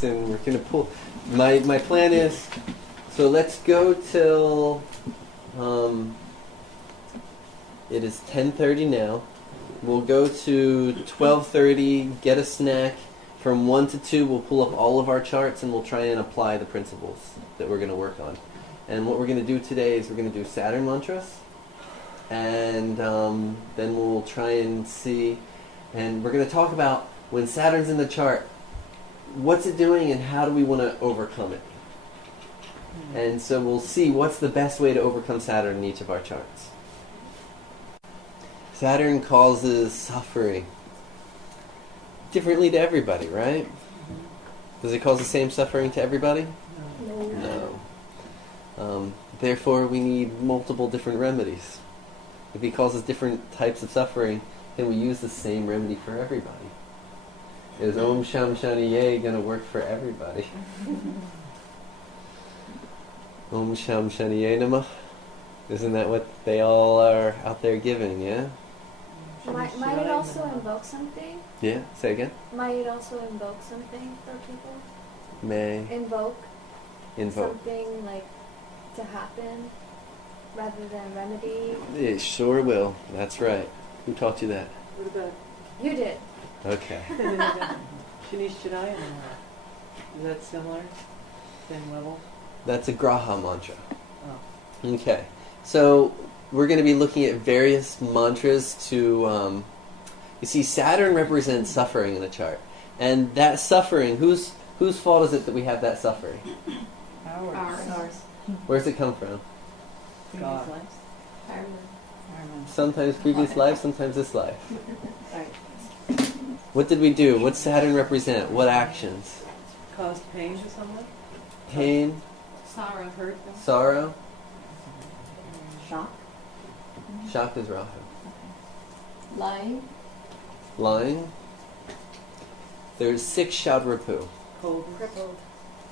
charts, and we're going to pull. My plan is, so let's go till it is 10:30 now. We'll go to 12:30, get a snack. From 1 to 2, we'll pull up all of our charts and we'll try and apply the principles that we're going to work on. And what we're going to do today is we're going to do Saturn mantras, and then we'll try and see, and we're going to talk about when Saturn's in the chart, what's it doing and how do we want to overcome it. And so we'll see what's the best way to overcome Saturn in each of our charts. Saturn causes suffering differently to everybody, right? Does it cause the same suffering to everybody? No. Therefore, we need multiple different remedies. If he causes different types of suffering, can we use the same remedy for everybody? Is Om Sham Shani Ye going to work for everybody? Om Sham Shani Ye Namah? Isn't that what they all are out there giving, yeah? Might it also invoke something? Yeah, say again? Might it also invoke something for people? May. Invoke. Invoke. Something like to happen rather than remedy? It sure will. That's right. Who taught you that? What about You did. Okay. Shanish Chennai? Is that similar? Same level? That's a Graha mantra. Oh. Okay. So we're going to be looking at various mantras to... you see, Saturn represents suffering in the chart. And that suffering, whose fault is it that we have that suffering? Ours. Where does it come from? God. Sometimes previous life, sometimes this life. Right. What did we do? What Saturn represent? What actions? Caused pain to someone? Pain, Sorrow, hurt. sorrow. Shock. Shock is Rahu. Lying. Lying. There's 6 Shadrapu. Cold. Crippled.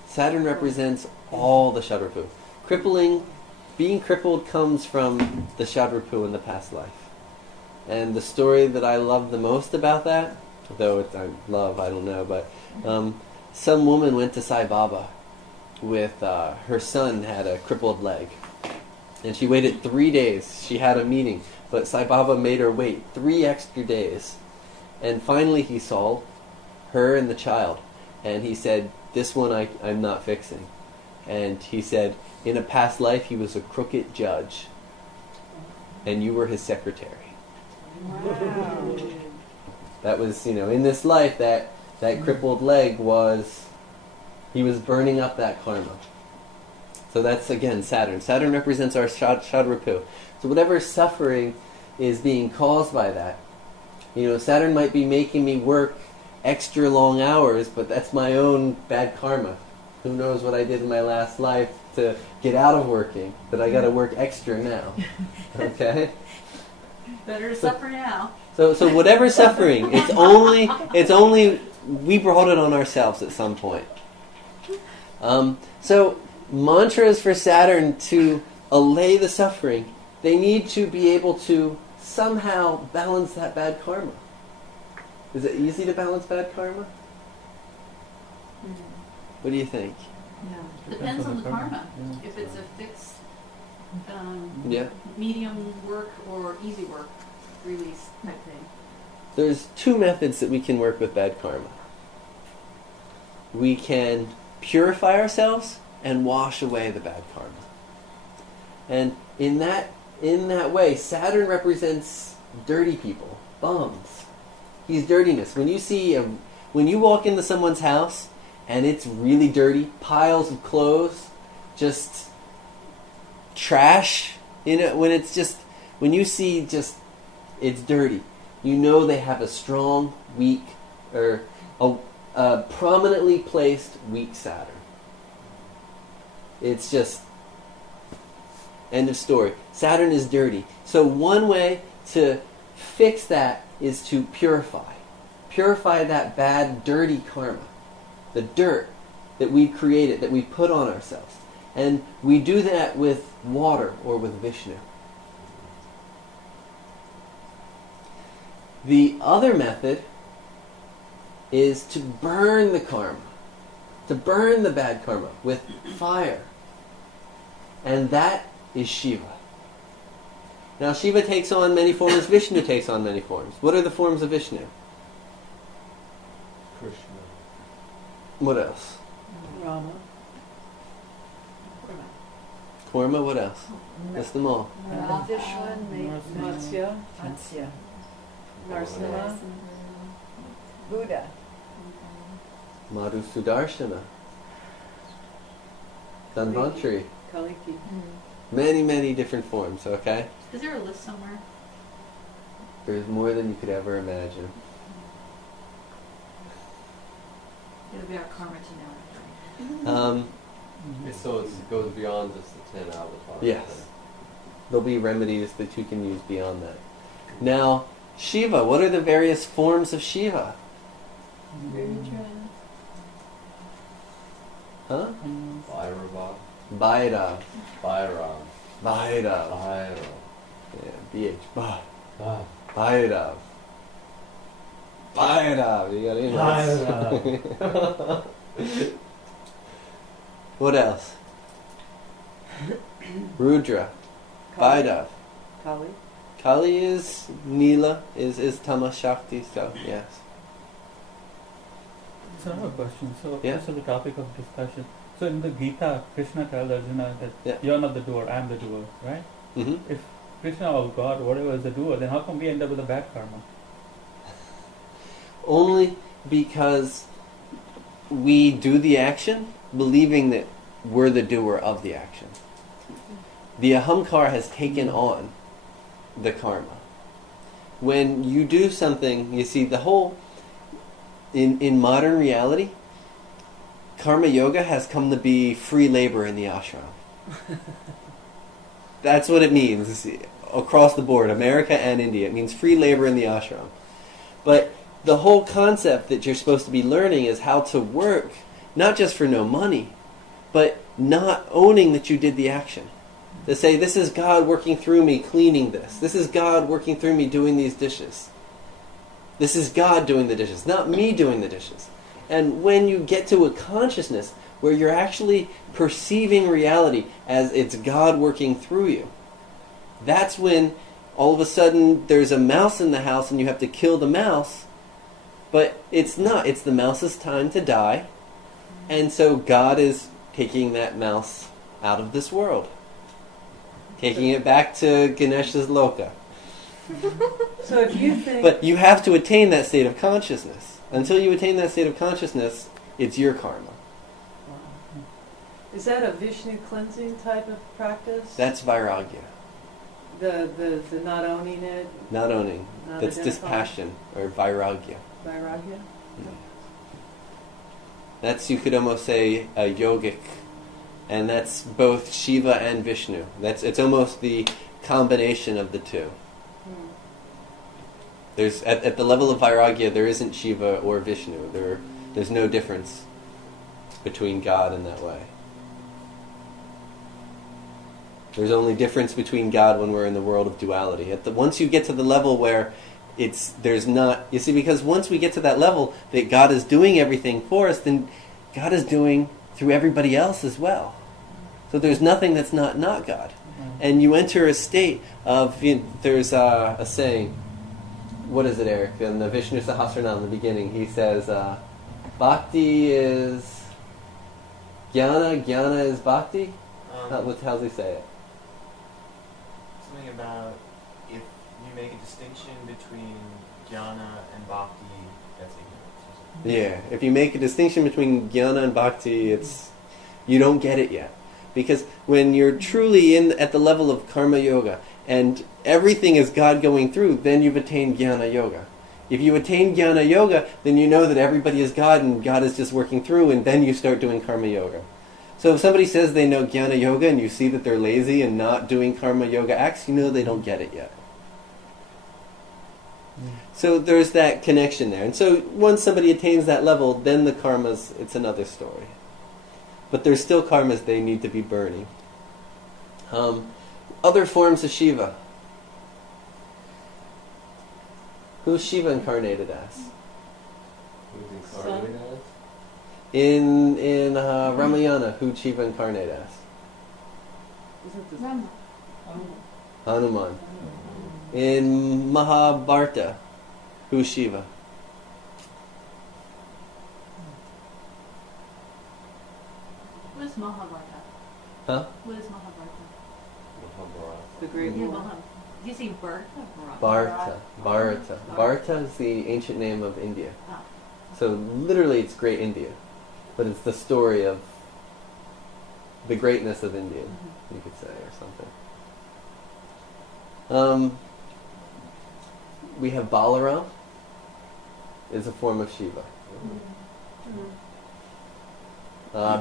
Saturn represents all the Shadrapu. Being crippled comes from the Shadrapu in the past life. And the story that I love the most about that, though I don't know, but some woman went to Sai Baba with her son had a crippled leg. And she waited 3 days. She had a meeting, but Sai Baba made her wait 3 extra days. And finally he saw her and the child. And he said, this one I'm not fixing. And he said, in a past life he was a crooked judge. And you were his secretary. Wow. That was, in this life, that crippled leg was, he was burning up that karma. So that's, again, Saturn. Saturn represents our Shadrapu. So whatever suffering is being caused by that, Saturn might be making me work extra long hours, but that's my own bad karma. Who knows what I did in my last life to get out of working, but I got to work extra now. Okay? Better to suffer now. So whatever suffering, it's only we brought it on ourselves at some point. So mantras for Saturn to allay the suffering, they need to be able to somehow balance that bad karma. Is it easy to balance bad karma? What do you think? Depends on the karma. If it's a fixed medium work or easy work release type thing. There's 2 methods that we can work with bad karma. We can purify ourselves and wash away the bad karma. And in that way, Saturn represents dirty people, bums. He's dirtiness. When you walk into someone's house and it's really dirty, piles of clothes, just trash, when you see just it's dirty, they have a strong, weak, or a prominently placed weak Saturn. It's just end of story. Saturn is dirty. So one way to fix that is to purify. Purify that bad, dirty karma. The dirt that we created, that we put on ourselves. And we do that with water or with Vishnu. The other method is to burn the karma. to burn the bad karma with fire. And that is Shiva. Now Shiva takes on many forms, Vishnu takes on many forms. What are the forms of Vishnu? Krishna. What else? Rama. Kurma, what else? List them all. Matsya. Matsya. Narasimha. Buddha. Madhu Sudarshana. Dhanvantari. Kaliki. Many, many different forms, okay? Is there a list somewhere? There's more than you could ever imagine. It'll be our karma to know. So it goes beyond just the 10 avatars. Yes. There'll be remedies that you can use beyond that. Now, Shiva, what are the various forms of Shiva? Huh? Bhairava. Bhairav. Bhairav. Bhairav. Bhairav. Yeah, BH. Bah. Ah. Bhairav. Bhairav. You got it. What else? Rudra. Bhairav. Kali. Kali is Nila, is Tama Shakti, so yes. So I have a question. So Yeah. this is the topic of discussion. So in the Gita, Krishna tells Arjuna that Yeah. you're not the doer, I'm the doer, right? Hmm. If Krishna or God, whatever is the doer, then how come we end up with a bad karma? Only because we do the action believing that we're the doer of the action. The ahamkar has taken on the karma. When you do something, you see the whole, in modern reality, karma yoga has come to be free labor in the ashram. That's what it means across the board, America and India. It means free labor in the ashram. But the whole concept that you're supposed to be learning is how to work, not just for no money, but not owning that you did the action. To say, this is God working through me cleaning this. This is God working through me doing these dishes. This is God doing the dishes, not me doing the dishes. And when you get to a consciousness where you're actually perceiving reality as it's God working through you, that's when all of a sudden there's a mouse in the house and you have to kill the mouse, but it's not. It's the mouse's time to die, and so God is taking that mouse out of this world. Taking it back to Ganesh's Loka. So if you think... But you have to attain that state of consciousness. Until you attain that state of consciousness, it's your karma. Is that a Vishnu cleansing type of practice? That's vairagya. The not owning it? Not owning. Not That's identifying. dispassion, or vairagya. Vairagya? That's, you could almost say, a yogic. And that's both Shiva and Vishnu. It's almost the combination of the two. There's at the level of vairagya, there isn't Shiva or Vishnu. There's no difference between God in that way. There's only difference between God when we're in the world of duality. Once you get to the level where there's not, you see, because once we get to that level that God is doing everything for us, then God is doing through everybody else as well. So there's nothing that's not God. And you enter a state of, there's a saying, what is it, Eric? In the Vishnu Sahasranam, in the beginning, he says, Bhakti is Jnana, Jnana is Bhakti? How does he say it? Something about if you make a distinction between jnana and bhakti, that's ignorance. Yeah, if you make a distinction between Jnana and Bhakti, you don't get it yet. Because when you're truly at the level of karma yoga, and everything is God going through, then you've attained Jnana Yoga. If you attain Jnana Yoga, then you know that everybody is God and God is just working through, and then you start doing Karma Yoga. So if somebody says they know Jnana Yoga and you see that they're lazy and not doing Karma Yoga acts, you know they don't get it yet. So there's that connection there. And so once somebody attains that level, then the karmas, it's another story. But there's still karmas they need to be burning. Other forms of Shiva. Who's Shiva incarnated as? Who's incarnated as? In Ramayana, who Shiva incarnate as? Isn't this Rama. Hanuman. In Mahabharata, who's Shiva? What is Mahabharata? Huh? What is Mahabharata? the great Yeah, war? Mahabharata. Did you say Bharata or Bharata? Bharata. Bharata is the ancient name of India. Ah. So literally it's Great India. But it's the story of the greatness of India, you could say, or something. We have Balaram, is a form of Shiva.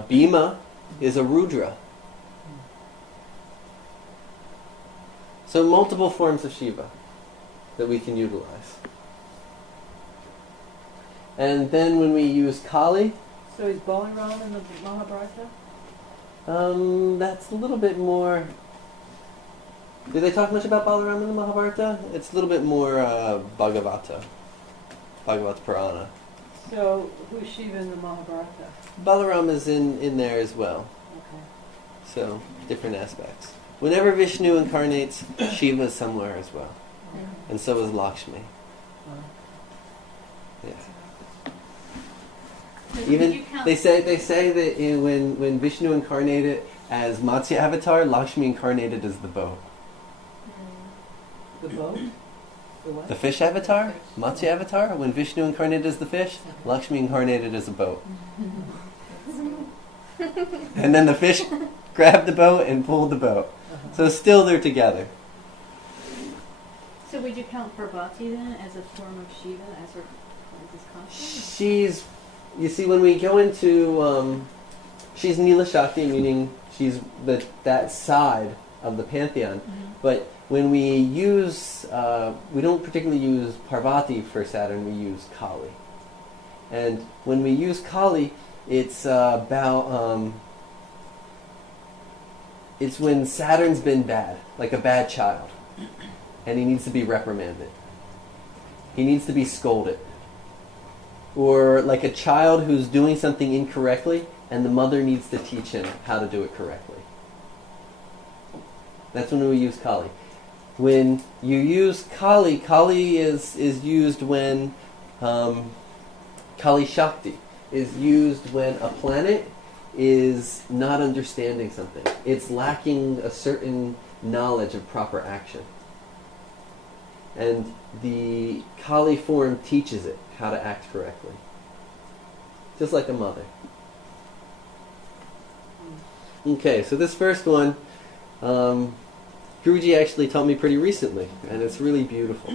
Bhima is a Rudra. So multiple forms of Shiva that we can utilize. And then when we use Kali, So is Balaram in the Mahabharata? that's a little bit more... Do they talk much about Balaram in the Mahabharata? It's a little bit more Bhagavata Purana. So who's Shiva in the Mahabharata? Balaram is in there as well. Okay. So, different aspects. Whenever Vishnu incarnates, Shiva is somewhere as well. And so is Lakshmi. Yeah. So Even did you count- they say that when Vishnu incarnated as Matsya Avatar, Lakshmi incarnated as the boat. The boat? The what? The fish avatar, Matsya Avatar, when Vishnu incarnated as the fish, Lakshmi incarnated as a boat. And then the fish grabbed the boat and pulled the boat. So still they're together. So would you count Parvati then as a form of Shiva as her this concept? She's, you see, when we go into, she's Nila Shakti, meaning she's that side of the pantheon. But when we use, we don't particularly use Parvati for Saturn, we use Kali. And when we use Kali, it's about, it's when Saturn's been bad, like a bad child, and he needs to be reprimanded. He needs to be scolded. Or like a child who's doing something incorrectly, and the mother needs to teach him how to do it correctly. That's when we use Kali. When you use Kali, Kali is used when Kali Shakti is used when a planet is not understanding something. It's lacking a certain knowledge of proper action. And the Kali form teaches it how to act correctly. Just like a mother. Okay, so this first one, Guruji actually taught me pretty recently, and it's really beautiful.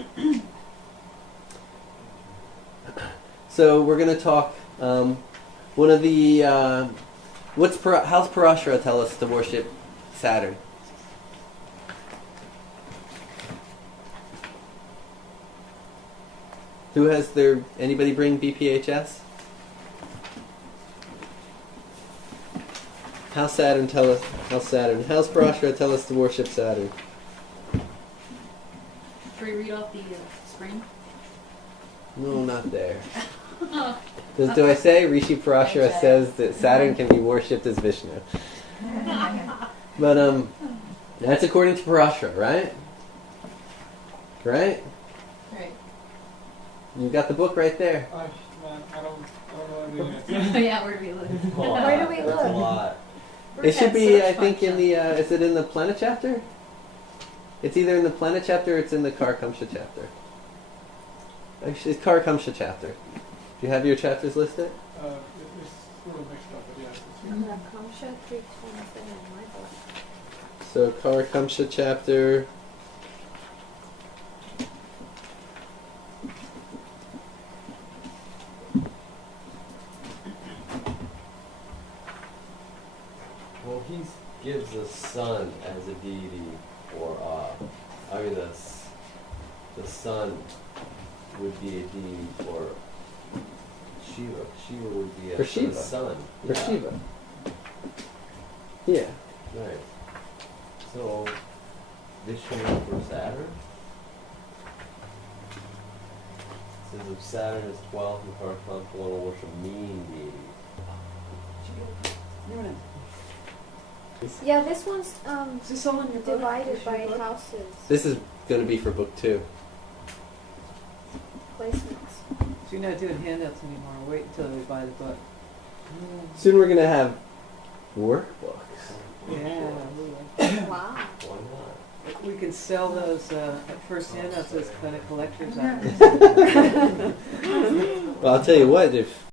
So we're going to talk, one of the, how's Parashara tell us to worship Saturn? Who has anybody bring BPHS? How's Parashara tell us to worship Saturn? Should we read off the screen? No, not there. Do I say Rishi Parashara says that Saturn can be worshipped as Vishnu? But that's according to Parashara, right? Right? Right. You got the book right there. I don't know what Yeah, where do we look? Where do we That's a look? lot. It should be, I think, in the, is it in the Plana chapter? It's either in the Plana chapter or it's in the Karakamsha chapter. Actually, it's Karakamsha chapter. Do you have your chapters listed? It's a little mixed up, but yes. Kamsha 327 in my book. So, Karakamsha chapter. Well, he gives the sun as a deity, or the sun would be a deity for Shiva. Shiva would be For Shiva. sun. For Yeah. Shiva. Yeah. Right. So, Vishnu for Saturn? It says if Saturn is 12th and corresponds to one will worship mean deity. You're in. Yeah, this one's Is this all in your book? divided Is your by book? houses, This is going to be for book 2. placements. So you're not doing handouts anymore. Wait until we buy the book. Soon we're going to have workbooks. Yeah. Wow. Why not? We can sell those first handouts as kind of collector's items. Well, I'll tell you what, if